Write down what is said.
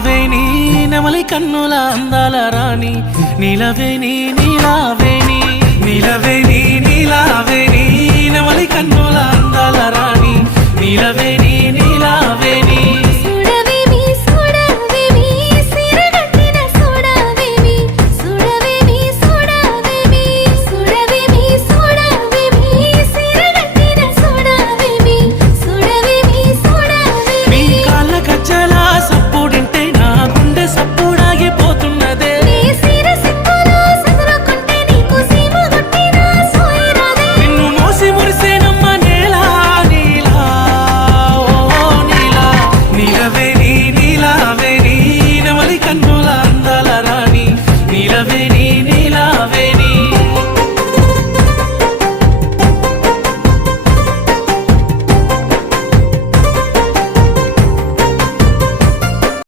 నీలావేణి నెమలి కన్నుల అందాల రాణి నీలవేణి నీలావేణి నీలవేణి నీలావేణి నెమలి కన్నుల అందాల రాణి నీలవేణి నీలావేణి